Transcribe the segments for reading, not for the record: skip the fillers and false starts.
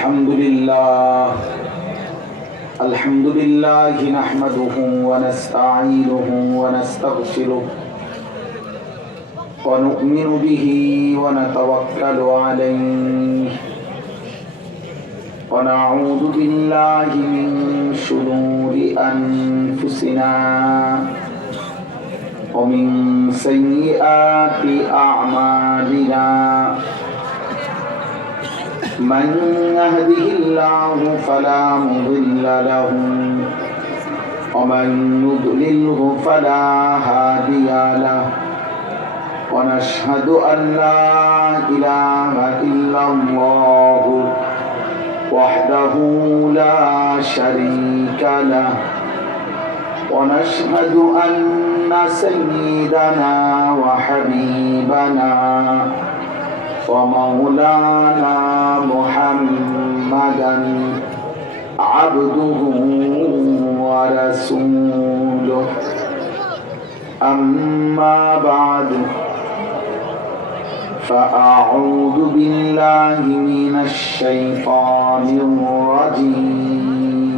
الحمد لله نحمده ونستعينه ونستغفره ونؤمن به ونتوكل عليه ونعوذ بالله من شرور أنفسنا ومن سيئات أعمالنا من يهده الله فلا مضل له ومن يضلله فلا هادي له ونشهد أن لا إله إلا الله وحده لا شريك له ونشهد أن سيدنا وحبيبنا ومولانا محمدا عبده ورسوله أما بعد فأعوذ بالله من الشيطان الرجيم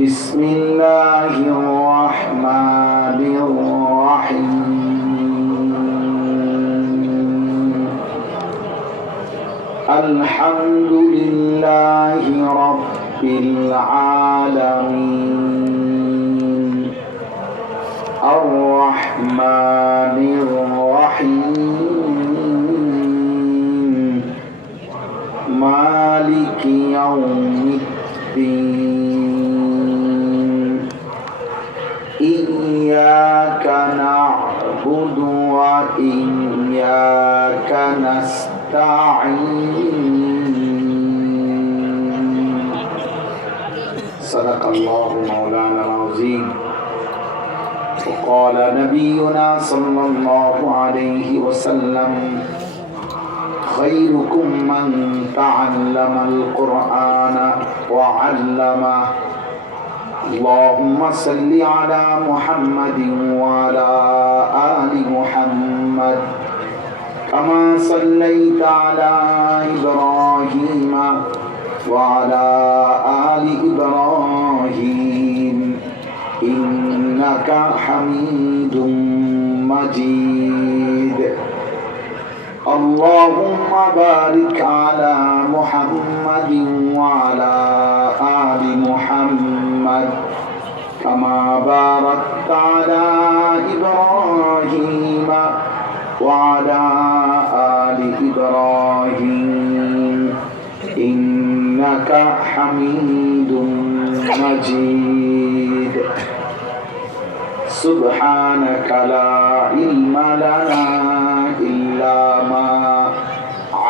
بسم الله الرحمن الرحيم الحمد لله رب العالمين الرحمن الرحيم مالك يوم الدين إياك نعبد وإياك نستعين صدق الله مولانا العظيم وقال نبينا صلى الله عليه وسلم خيركم من تعلم القرآن وعلمه اللهم صل على محمد وعلى آل محمد كما صليت على إبراهيم وعلى آل إبراهيم إنك حميد مجيد اللهم بارك على محمد وعلى آل محمد كما باركت على إبراهيم وعلى آل إبراهيم إنك حميد مجيد سبحانك لا علم لنا إلا ما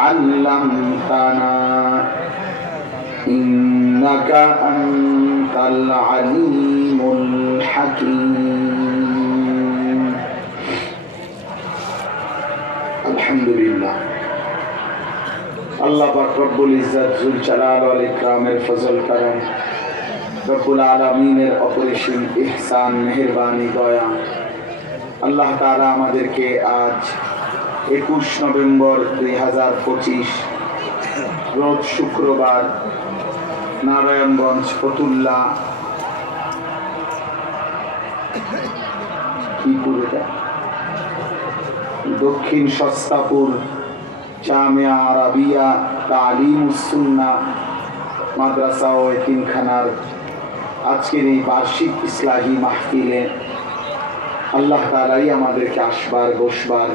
علمتنا إنك أنت العليم الحكيم الحمد لله আল্লাহ পাক রব্বুল ইজ্জত জুল জালাল ওয়াল ইকরামের ফজল করম রব্বুল আলামিনের অপরিসীম ইহসান মেহেরবানি দয়া আল্লাহ তাআলা আমাদেরকে আজ 21 নভেম্বর 2025 রোজ শুক্রবার নারায়ণগঞ্জ ফতুল্লা দক্ষিণ সস্তাপুর জামিয়া আরাবিয়া তালিমুস সুন্নাহ মাদ্রাসা ও এতিমখানার আজকের এই বার্ষিক ইসলাহি মাহফিলে আল্লাহ তাআলাই আমাদেরকে আসবার বসবার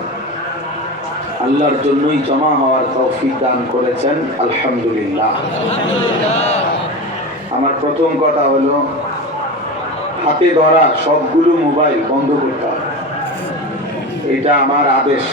আল্লাহর জন্যই জমা হওয়ার তৌফিক দান করেছেন আলহামদুলিল্লাহ। আমার প্রথম কথা হলো হাতে ধরা সবগুলো মোবাইল বন্ধ করতে হবে, এটা আমার আদেশ।